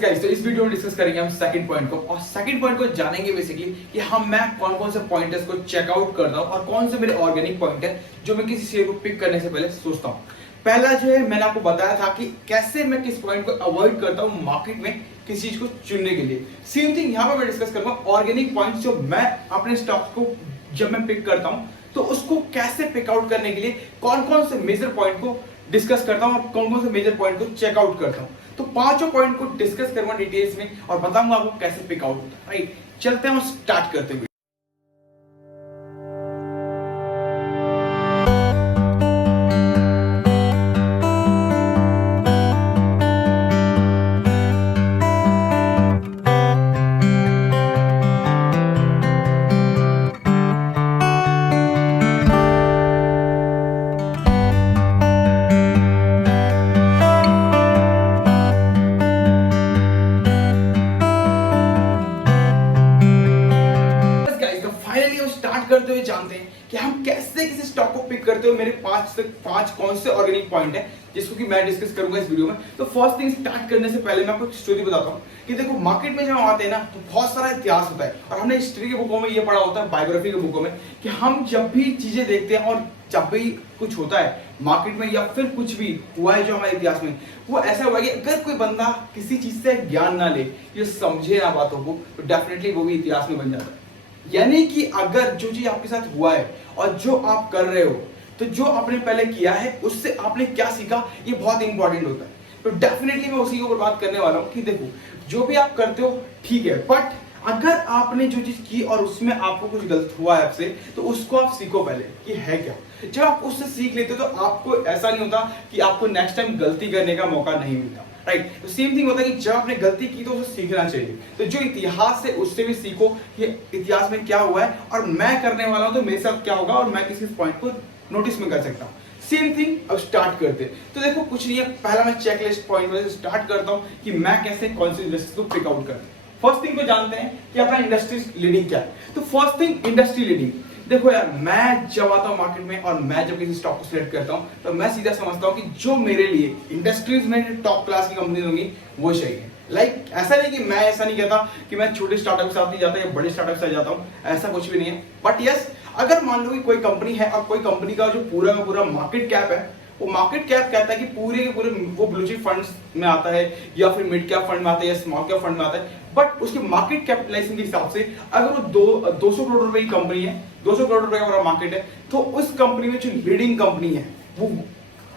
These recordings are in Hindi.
गाइस, तो इस वीडियो में डिस्कस करेंगे हम सेकंड पॉइंट को, और सेकंड पॉइंट को जानेंगे बेसिकली कि मैं कौन कौन से पॉइंटर्स को चेकआउट करता हूं और कौन से मेरे ऑर्गेनिक पॉइंट है जो मैं किसी शेयर को पिक करने से पहले सोचता हूं। पहला जो है मैंने आपको बताया था कि कैसे मैं किस पॉइंट को अवॉइड करता हूं मार्केट में किसी चीज को चुनने के लिए। सेम थिंग यहां पर मैं डिस्कस करूंगा ऑर्गेनिक पॉइंट्स जो मैं अपने स्टॉक्स को जब मैं पिक करता हूं तो उसको कैसे पिक आउट करने के लिए कौन कौन से मेजर पॉइंट को डिस्कस करता हूं और कौन कौन से मेजर पॉइंट को चेकआउट करता हूं। तो पांचों पॉइंट को डिस्कस करूंगा डिटेल्स में और बताऊंगा आपको कैसे पिक आउट होता है। राइट, चलते हैं और स्टार्ट करते हैं। करते हुए जानते हैं कि हम कैसे किसी स्टॉक को पिक करते हुए मेरे पांच कौन से ऑर्गेनिक पॉइंट है जिसको कि मैं डिस्कस करूंगा इस वीडियो में। तो फर्स्ट थिंग स्टार्ट करने से पहले मैं आपको एक स्टोरी बताता हूं कि देखो मार्केट में जब हम आते हैं ना तो बहुत सारा इतिहास होता है और हमने हिस्ट्री के बुकों में ये पढ़ा होता है, बायोग्राफी के बुकों में, कि हम जब भी चीजें देखते हैं और जब भी कुछ होता है मार्केट में या फिर कुछ भी हुआ है जो हमारे इतिहास में, वो ऐसा हुआ कि अगर कोई बंदा किसी चीज से ज्ञान ना ले या समझे ना बातों को तो डेफिनेटली वो भी इतिहास में बन जाता है। यानी कि अगर जो चीज आपके साथ हुआ है और जो आप कर रहे हो तो जो आपने पहले किया है उससे आपने क्या सीखा ये बहुत इंपॉर्टेंट होता है। तो डेफिनेटली मैं उसी के ऊपर बात करने वाला हूं कि देखो जो भी आप करते हो ठीक है, बट अगर आपने जो चीज की और उसमें आपको कुछ गलत हुआ है आपसे तो उसको आप सीखो पहले कि है क्या। जब आप उससे सीख लेते हो तो आपको ऐसा नहीं होता कि आपको नेक्स्ट टाइम गलती करने का मौका नहीं मिलता। राइट, तो सेम थिंग होता है कि जब आपने गलती की तो उसे सीखना चाहिए। तो जो इतिहास है उससे भी सीखो कि इतिहास में क्या हुआ है और मैं करने वाला हूं तो मेरे साथ क्या होगा और मैं किसी पॉइंट को नोटिस में कर सकता हूं। सेम थिंग अब स्टार्ट करते हैं। तो देखो कुछ नहीं है, पहला मैं चेकलिस्ट पॉइंट में स्टार्ट करता हूं कि मैं कैसे कौन सी इंडस्ट्री को पिक आउट करता हूं। फर्स्ट थिंग को जानते हैं कि अपना इंडस्ट्री लीडिंग क्या है। तो फर्स्ट थिंग इंडस्ट्री लीडिंग। देखो यार, मैं जब आता हूं मार्केट में और मैं जब किसी स्टॉक को सिलेक्ट करता हूं तो मैं सीधा समझता हूं कि जो मेरे लिए इंडस्ट्रीज में टॉप क्लास की कंपनी होंगी वो चाहिए। लाइक ऐसा नहीं कि मैं ऐसा नहीं कहता कि मैं छोटे स्टार्टअप के साथ नहीं जाता या बड़े स्टार्टअप से जाता हूं, ऐसा कुछ भी नहीं है। बट यस, अगर मान लो कि कोई कंपनी है और कोई कंपनी का जो पूरा का पूरा मार्केट कैप है, वो मार्केट कैप कहता है कि पूरे के पूरे वो ब्लू चिप फंड्स में आता है या फिर मिड कैप फंड में आता है या स्मॉल कैप फंड में आता है, बट उसके मार्केट कैपिटलाइजेशन के हिसाब से अगर वो 200 करोड़ रुपए की कंपनी है, 200 करोड़ रुपए का पूरा मार्केट है, तो उस कंपनी में जो लीडिंग कंपनी है वो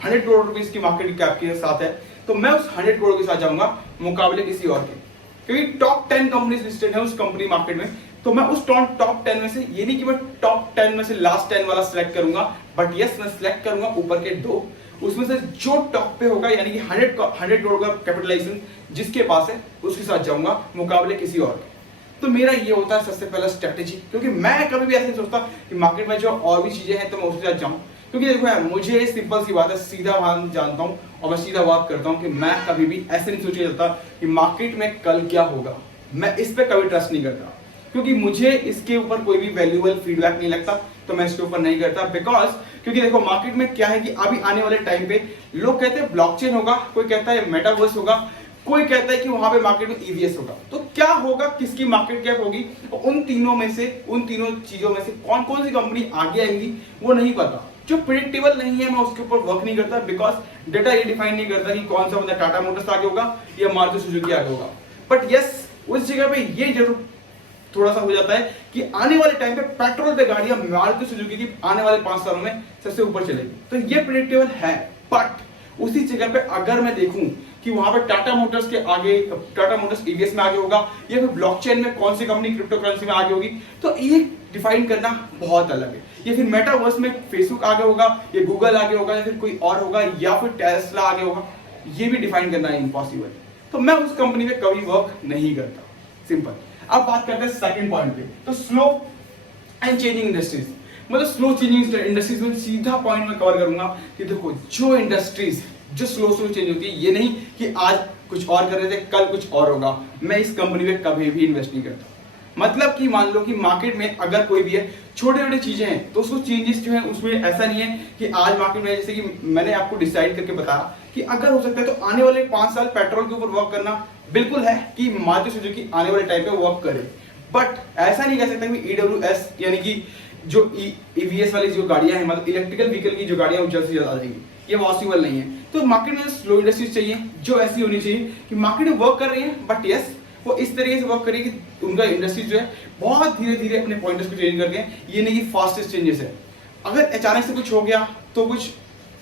100 करोड़ रुपए की मार्केट कैप के साथ है, तो मैं उस 100 करोड़ के साथ जाऊंगा मुकाबले किसी और के, क्योंकि टॉप 10 कंपनीज लिस्टेड है उस कंपनी मार्केट में। तो मैं उस टॉप 10 में से, ये नहीं कि मैं टॉप 10 में से लास्ट 10 वाला सिलेक्ट करूंगा, बट यस मैं सिलेक्ट करूंगा ऊपर के 2, उसमें से जो टॉप पे होगा यानी कि 100 करोड़ का कैपिटलाइजेशन जिसके पास है उसके साथ जाऊंगा मुकाबले किसी और के। तो मेरा ये होता है सबसे पहला स्ट्रेटेजी, क्योंकि मैं कभी भी ऐसे नहीं सोचता कि मार्केट में जो और भी चीजें हैं तो मैं उसके साथ जाऊं, क्योंकि देखो यार मुझे सिंपल सी बात है, सीधा बात जानता हूं और मैं सीधा बात करता हूं कि मैं कभी भी ऐसे नहीं सोच के चलता कि मार्केट में कल क्या होगा। मैं इस पे कभी ट्रस्ट नहीं करता क्योंकि मुझे इसके ऊपर कोई भी वैल्यूएबल फीडबैक नहीं लगता, तो मैं इसके ऊपर नहीं करता। बिकॉज क्योंकि देखो मार्केट में क्या है कि अभी आने वाले टाइम पे लोग कहते हैं ब्लॉकचेन होगा, कोई कहता है मेटावर्स होगा, कोई कहता है कि वहां पे मार्केट में ईवीएस होगा। तो क्या होगा, किसकी मार्केट कैप होगी, उन तीनों चीजों में से कौन कौन सी कंपनी आगे आएंगी वो नहीं पता। जो प्रिडिक्टेबल नहीं है मैं उसके ऊपर वर्क नहीं करता, बिकॉज डेटा ये डिफाइन नहीं करता कि कौन सा बंदा टाटा मोटर्स आगे होगा या मारुति सुजुकी आगे होगा। बट यस, उस जगह पे ये जरूर थोड़ा सा हो जाता है कि आने वाले टाइम पे पेट्रोल पे गाड़ियां मारुति सुजुकी की आने वाले 5 सालों में सबसे ऊपर चलेगी, तो ये प्रेडिक्टेबल है। बट उसी जगह पे अगर मैं देखूं कि वहां पे टाटा मोटर्स के आगे, टाटा मोटर्स ईवीएस में आगे होगा या फिर ब्लॉकचेन में कौन सी कंपनी क्रिप्टो करेंसी में आगे होगी, तो ये डिफाइन करना बहुत अलग है। या फिर मेटावर्स में फेसबुक आगे होगा या गूगल आगे होगा या फिर कोई और होगा या फिर टेस्ला आगे होगा, ये भी डिफाइन करना इम्पॉसिबल है। तो मैं उस कंपनी में कभी वर्क नहीं करता, सिंपल। अब बात करते हैं सेकंड पॉइंट पे, तो स्लो एंड चेंजिंग इंडस्ट्रीज। मतलब स्लो चेंजिंग इंडस्ट्रीज में सीधा पॉइंट में कवर करूंगा कि देखो जो इंडस्ट्रीज जो स्लो चेंज होती है, ये नहीं कि आज कुछ और कर रहे थे कल कुछ और होगा, मैं इस कंपनी में कभी भी इन्वेस्ट नहीं करता। मतलब कि मान लो कि मार्केट में अगर कोई भी है, छोटे छोटे चीजें हैं तो उसको चेंजेस जो है उसमें ऐसा नहीं है कि आज मार्केट में, जैसे कि मैंने आपको डिसाइड करके बताया कि अगर हो सकता है तो आने वाले 5 साल पेट्रोल के ऊपर वर्क करना बिल्कुल है कि मारुति सुजुकी आने वाले टाइम पे वर्क करे, बट ऐसा नहीं कह सकता कि EWS यानी कि जो EVS वाली जो गाड़ियां हैं, मतलब इलेक्ट्रिकल व्हीकल की जो गाड़ियां हैं, जल्द से जल्द आ जाएंगी, ये पॉसिबल नहीं है। तो मार्केट में स्लो इंडस्ट्रीज चाहिए जो ऐसी होनी चाहिए कि मार्केट में वर्क कर रही है, बट यस वो इस तरीके से वर्क करिए कि उनका इंडस्ट्री जो है बहुत धीरे धीरे अपने पॉइंटर्स को चेंज करके, ये नहीं कि फास्टेस्ट चेंजेस है। अगर अचानक से कुछ हो गया तो कुछ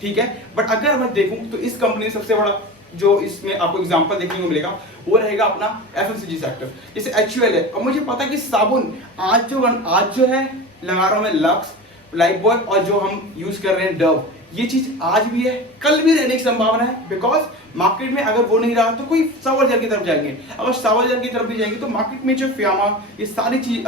ठीक है, बट अगर मैं देखूं तो इस कंपनी सबसे बड़ा जो इसमें आपको एग्जांपल देखने को मिलेगा वो रहेगा अपना FMCG सेक्टर, जैसे HUL है। और मुझे पता है कि साबुन आज जो है लगा रहा हूं मैं लक्स, लाइफबॉय और जो हम यूज कर रहे हैं डव, ये चीज आज भी है, कल भी रहने की संभावना है, बिकॉज मार्केट में अगर वो नहीं रहा तो कोई सावर जेल की तरफ जाएंगे। अगर सावर जेल की तरफ भी जाएंगे तो मार्केट में जो फियामा, ये सारी चीज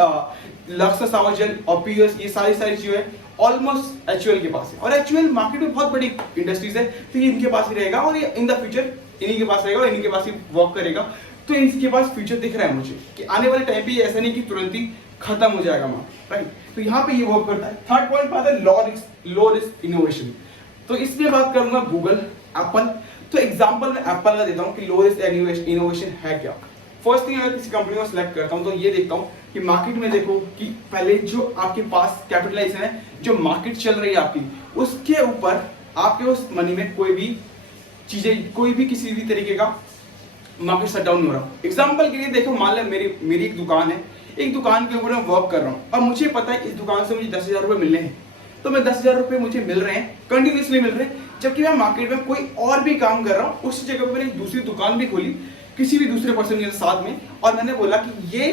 लक्स सावर जेल और पीएस, ये सारी चीजें ऑलमोस्ट HUL के पास है, और HUL मार्केट में बहुत बड़ी इंडस्ट्रीज है, तो ये इनके पास ही रहेगा और ये इन द फ्यूचर इन्हीं के पास रहेगा और इन्हीं के पास ही वर्क करेगा। तो इनके पास फ्यूचर दिख रहा है मुझे कि आने वाले टाइम पे ये ऐसा नहीं कि तुरंत ही खत्म हो जाएगा मार्केट, राइट। तो यहाँ पे ये वर्क करता है। थर्ड पॉइंट बात है लो रिस्क इनोवेशन। तो इसमें बात करूंगा गूगल, एप्पल। तो एग्जांपल मैं एप्पल का देता हूँ कि लो रिस्क इनोवेशन है क्या। फर्स्ट थिंग, अगर किसी कंपनी को सिलेक्ट करता हूँ तो ये देखता हूँ कि मार्केट में देखो कि पहले जो आपके पास कैपिटलाइजेशन है, जो मार्केट चल रही है आपकी, उसके ऊपर आपके उस मनी में कोई भी चीजें, कोई भी किसी भी तरीके का मार्केट शट डाउन नहीं हो रहा। एग्जांपल के लिए देखो, मान लें मेरी एक दुकान है, एक दुकान के ऊपर मैं वर्क कर रहा हूँ और मुझे पता है इस दुकान से मुझे 10,000 रुपये मिलने हैं, तो मैं 10,000 रुपये मुझे मिल रहे हैं, कंटिन्यूसली मिल रहे हैं, जबकि मैं मार्केट में कोई और भी काम कर रहा हूँ। उसी जगह पर मैंने एक दूसरी दुकान भी खोली किसी भी दूसरे पर्सन के साथ में, और मैंने बोला कि ये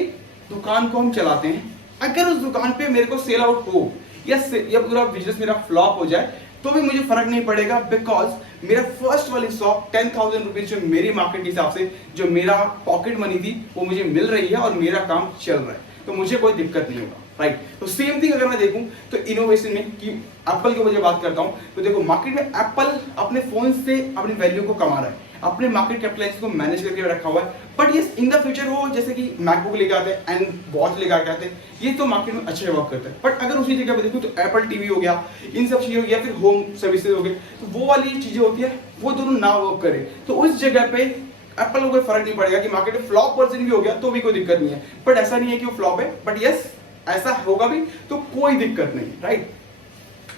दुकान को हम चलाते हैं, अगर उस दुकान पे मेरे को सेल आउट हो या पूरा बिजनेस मेरा फ्लॉप हो जाए तो भी मुझे फर्क नहीं पड़ेगा, बिकॉज मेरा फर्स्ट वाली शॉप 10,000 रुपीज जो मेरी मार्केट के हिसाब से जो मेरा पॉकेट मनी थी वो मुझे मिल रही है और मेरा काम चल रहा है, तो मुझे कोई दिक्कत नहीं होगा, राइट। तो सेम थिंग अगर मैं देखूं तो इनोवेशन में कि एप्पल की वजह बात करता हूं, तो देखो मार्केट में एप्पल अपने फोन से अपनी वैल्यू को कमा रहा है, अपने मार्केट कैपिटलाइजेशन को मैनेज करके रखा हुआ है। बट ये इन द फ्यूचर वो जैसे कि मैकबुक लेके आते हैं एंड वॉच लेके आते हैं, ये तो मार्केट में अच्छे वर्क करते हैं। बट अगर उसी जगह पे देखो तो एप्पल टीवी हो गया, इन सब चीजें हो गया, फिर होम सर्विसेज हो गए, तो वो वाली चीजें होती है वो दोनों ना वर्क करे, तो उस जगह पे एप्पल को कोई फर्क नहीं पड़ेगा कि मार्केट में फ्लॉप वर्जन भी हो गया तो भी कोई दिक्कत नहीं है। बट ऐसा नहीं है कि वो फ्लॉप है, बट यस ऐसा होगा भी तो कोई दिक्कत नहीं, राइट।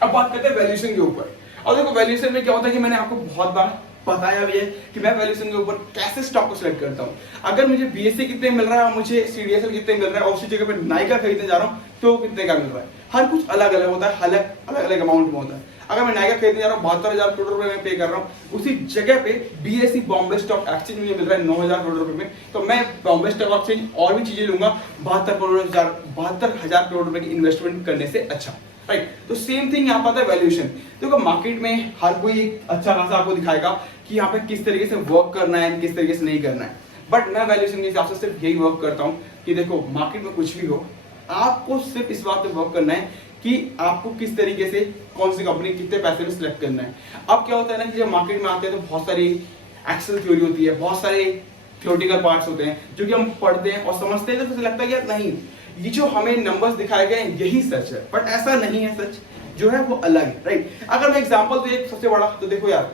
अब बात करते हैं वैल्यूएशन के ऊपर। और देखो वैल्यूएशन में क्या होता है कि मैंने आपको बहुत बार बताया भी है कि मैं वैल्यूएशन के ऊपर कैसे स्टॉक को सिलेक्ट करता हूँ। अगर मुझे BSE कितने मिल रहा है और मुझे CDSL कितने मिल रहा है और उसी जगह पे नाइका खरीदने जा रहा हूँ तो कितने का मिल रहा है, हर कुछ अलग अलग होता है, अलग अलग अमाउंट में होता है। अगर मैं नाइका खरीदने जा रहा हूँ 72,000 करोड़ रुपए में पे कर रहा हूँ, उसी जगह पे BSE बॉम्बे स्टॉक एक्सचेंज मुझे मिल रहा है 9,000 करोड़ रुपए में, तो मैं बॉम्बे स्टॉक एक्सचेंज और भी चीजें लूंगा 72,000 करोड़ रुपए की इन्वेस्टमेंट करने से अच्छा, राइट। तो सेम थिंग यहाँ पर आता है वैल्यूएशन। देखो मार्केट में हर कोई अच्छा खासा आपको दिखाएगा कि यहाँ पे किस तरीके से वर्क करना है, किस तरीके से नहीं करना है, बट मैं वैल्यूएशन के हिसाब से सिर्फ यही वर्क करता हूँ कि देखो मार्केट में कुछ भी हो, आपको सिर्फ इस बात पे वर्क करना है कि आपको किस तरीके से कौन सी कंपनी कितने पैसे में सिलेक्ट करना है। अब क्या होता है ना कि जब मार्केट में आते हैं तो बहुत सारी एक्सेल थ्योरी होती है, बहुत सारे थ्योरेटिकल पार्ट्स होते हैं जो कि हम पढ़ते हैं और समझते हैं, तो फिर लगता है कि नहीं ये जो हमें नंबर्स दिखाए गए हैं यही सच है, बट ऐसा नहीं है, सच जो है वो अलग है, राइट। अगर मैं एग्जांपल दूं एक सबसे बड़ा, तो देखो यार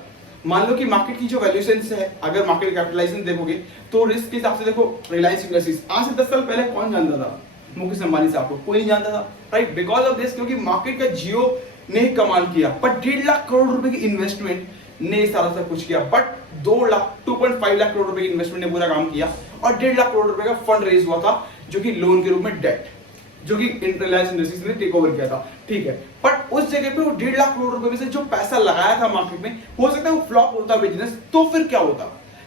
मान लो कि मार्केट की जो वैल्यूएशन है, अगर मार्केट कैपिटलाइजेशन देखोगे तो रिस्क के हिसाब से देखो रिलायंस इंडस्ट्रीज आज से 10 साल पहले कौन जानता था, मुकेश अंबानी साहब को कोई नहीं जानता था, राइट। बिकॉज ऑफ दिस, क्योंकि मार्केट का जियो ने कमाल किया, पर 1.5 लाख करोड़ रुपए की इन्वेस्टमेंट ने सारा सब कुछ किया, बट 2.5 लाख करोड़ रुपए की इन्वेस्टमेंट ने पूरा काम किया और 1.5 लाख करोड़ रुपए का फंड रेज हुआ था जो कि लोन के रूप में डेट, जो कि रिलायंस इंडस्ट्रीज ने टेक ओवर किया था, ठीक है। बट उस जगह पे वो 1.5 लाख करोड़ रुपए में से जो पैसा लगाया था मार्केट में, हो सकता है वो फ्लॉप होता बिजनेस, तो फिर क्या होता,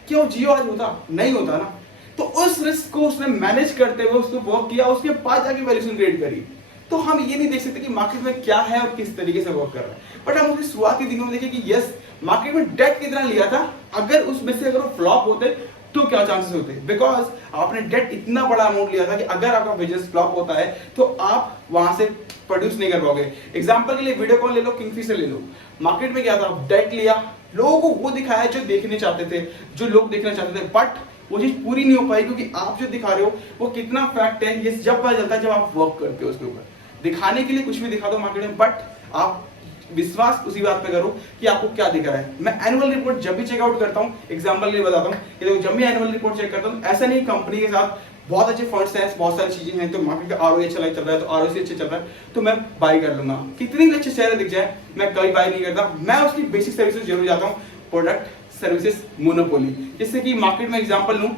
क्या वो जियो आज होता, नहीं होता ना। तो उस रिस्क को उसने मैनेज करते हुए उसको वर्क किया, उसके बाद जाके वैल्यूएशन क्रिएट करी। तो हम ये नहीं देख सकते कि मार्केट में क्या है और किस तरीके से वर्क कर रहा है, बट हम उसकी शुरुआती दिनों में देखें कि यस मार्केट में डेट कितना लिया था, अगर उसमें से अगर वो फ्लॉप होते तो क्या चांसेस होते, बिकॉज आपने डेट इतना बड़ा अमाउंट लिया था कि अगर आपका बिजनेस फ्लॉप होता है तो आप वहां से प्रोड्यूस नहीं कर पाओगे। एग्जांपल के लिए वीडियोकॉन ले लो, किंगफिशर ले लो, मार्केट में क्या था, डेट लिया, लोगों को वो दिखाया जो देखने चाहते थे, जो लोग देखना चाहते थे, बट वो चीज पूरी नहीं हो पाई क्योंकि आप जो दिखा रहे हो वो कितना फैक्ट है ये जब पता चलता है जब आप वर्क करते हो उसके ऊपर। दिखाने के लिए कुछ भी दिखा दो मार्केट में, बट आप विश्वास उसी बात पे करो कि आपको क्या दिख रहा है। मैं एनुअल रिपोर्ट जब भी चेकआउट करता हूँ, एग्जांपल के लिए बताता हूँ कि देखो जब मैं एनुअल रिपोर्ट चेक करता हूँ, ऐसा नहीं कंपनी के साथ बहुत अच्छे फंड्स हैं, बहुत सारी चीजें हैं, तो मार्केट का आरओई अच्छा चल रहा है, तो आरओसी अच्छा चल रहा है, तो मैं बाय कर लूंगा। कितनी भी अच्छे शेयर दिख जाए, मैं कभी बाय नहीं करता। मैं उसकी बेसिक सर्विसेज जरूर जाता हूँ, प्रोडक्ट सर्विसेज मोनोपोली। जैसे कि मार्केट में एग्जांपल लूं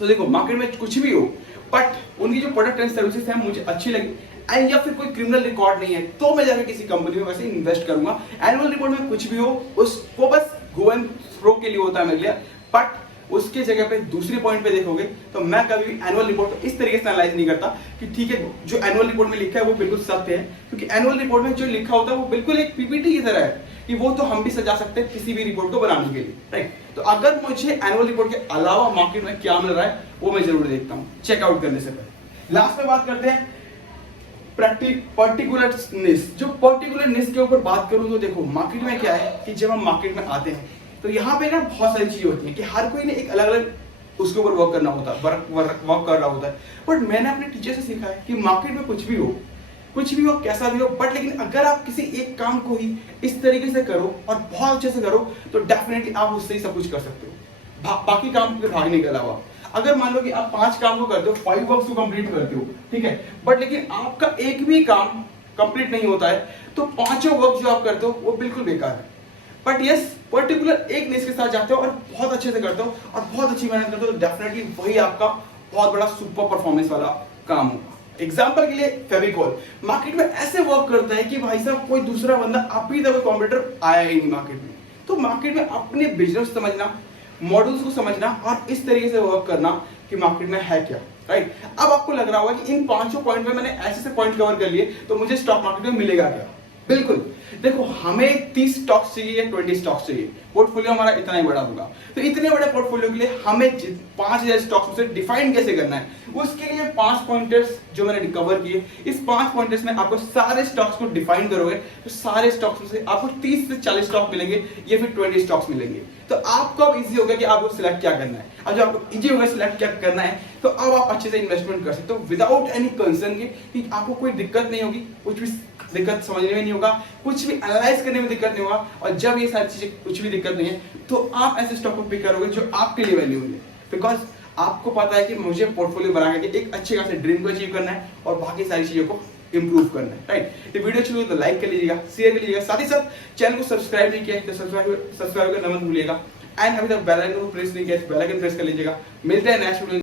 तो देखो मार्केट में कुछ भी हो, बट उनकी जो प्रोडक्ट एंड सर्विसेज है मुझे अच्छी लगी एंड या फिर कोई क्रिमिनल रिकॉर्ड नहीं है, तो मैं जाकर किसी कंपनी में वैसे इन्वेस्ट करूंगा। एनुअल रिपोर्ट में कुछ भी हो, उसको बस गो एंड थ्रो के लिए होता है मेरे लिए, बट उसके जगह पे दूसरी पॉइंट पे देखोगे तो मैं कभी भी एनुअल रिपोर्ट को इस तरीके से एनालाइज नहीं करता कि ठीक है जो एनुअल रिपोर्ट में लिखा है वो बिल्कुल सत्य है, क्योंकि एनुअल रिपोर्ट में जो लिखा होता है वो बिल्कुल एक पीपीटी की तरह है कि वो तो हम भी सजा सकते हैं किसी भी रिपोर्ट को बनाने के लिए, राइट। तो अगर मुझे एनुअल रिपोर्ट के अलावा मार्केट में क्या मिल रहा है वो मैं जरूर देखता हूँ चेकआउट करने से पहले। लास्ट में बात करते हैं पर्टिकुलरनेस। जो पर्टिकुलरनेस के ऊपर बात करूं तो देखो मार्केट में क्या है कि जब हम मार्केट में आते हैं तो यहाँ पे ना बहुत सारी चीजें होती हैं कि हर कोई ने एक अलग अलग उसके ऊपर वर्क करना होता है, वर्क कर रहा होता है। बट मैंने अपने टीचर से सीखा है कि मार्केट में कुछ भी हो कैसा भी हो, बट लेकिन अगर आप किसी एक काम को ही इस तरीके से करो और बहुत अच्छे से करो तो डेफिनेटली आप उससे ही सब कुछ कर सकते हो, बाकी काम के भागने के अलावा। अगर मान लो कि आप 5 काम को करते हो, 5 वर्क्स को कंप्लीट करते हो, ठीक है, बट लेकिन आपका एक भी काम कंप्लीट नहीं होता है तो पांचों वर्क जो आप करते हो वो बिल्कुल बेकार है। बट यस पर्टिकुलर एक निश के साथ जाते हो और बहुत अच्छे से करते हो और बहुत अच्छी मेहनत करते हो तो डेफिनेटली वही आपका बहुत बड़ा सुपर परफॉर्मेंस वाला काम होगा। एग्जाम्पल के लिए फेविकॉल मार्केट में ऐसे वर्क करता है कि भाई साहब कोई दूसरा बंदा अभी तक कॉम्पिटिटर आया ही नहीं मार्केट में। तो मार्केट में अपने बिजनेस समझना, मॉडल्स को समझना और इस तरीके से वर्क करना कि मार्केट में है क्या, राइट। अब आपको लग रहा होगा कि इन 5 पॉइंट में मैंने ऐसे से पॉइंट कवर कर लिए तो मुझे स्टॉक मार्केट में मिलेगा क्या। बिल्कुल, देखो हमें 30 स्टॉक्स चाहिए या 20 स्टॉक्स चाहिए, पोर्टफोलियो हमारा इतना ही बड़ा होगा, तो इतने बड़े पोर्टफोलियो के लिए हमें 5000 स्टॉक्स से डिफाइन कैसे करना है, उसके लिए 5 पॉइंटर्स जो मैंने कवर किए, इस 5 पॉइंटर्स में आपको सारे स्टॉक्स को डिफाइन करोगे तो सारे स्टॉक्स में से आपको 30 से 40 स्टॉक मिलेंगे या फिर 20 स्टॉक्स मिलेंगे। तो आपको अब इजी होगा कि आपको सिलेक्ट क्या करना है। अब जब आपको इजी होगा सिलेक्ट क्या करना है तो अब आप अच्छे से इन्वेस्टमेंट कर सकते हो विदाउट एनी कंसर्न कि आपको कोई दिक्कत नहीं होगी, कुछ भी दिक्कत समझने में नहीं होगा, कुछ भी एनालाइज करने में दिक्कत नहीं होगा। और जब ये सारी चीजें कुछ भी दिक्कत नहीं है तो आप ऐसे स्टॉक को पिक करोगे जो आपके लिए वैल्यू होंगे, बिकॉज आपको पता है कि मुझे पोर्टफोलियो बना के एक अच्छे खासे ड्रीम को अचीव करना है और बाकी सारी चीजों को इंप्रूव करना है, राइट। तो वीडियो अच्छी लगी तो लाइक कर लीजिएगा, शेयर कर लीजिएगा, साथ ही साथ चैनल को सब्सक्राइब नहीं किया है तो सब्सक्राइब करना मत भूलिएगा एंड अभी तक बेल आइकन को प्रेस नहीं किया तो बेल आइकन प्रेस कर लीजिएगा। मिलते हैं नेक्स्ट वीडियो।